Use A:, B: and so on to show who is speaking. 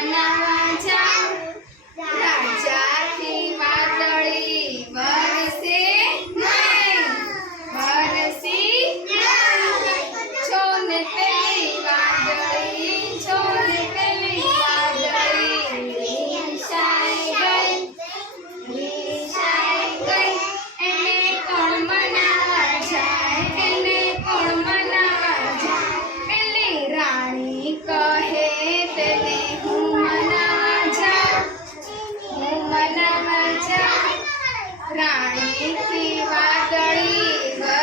A: Banana. રાણી વાદળી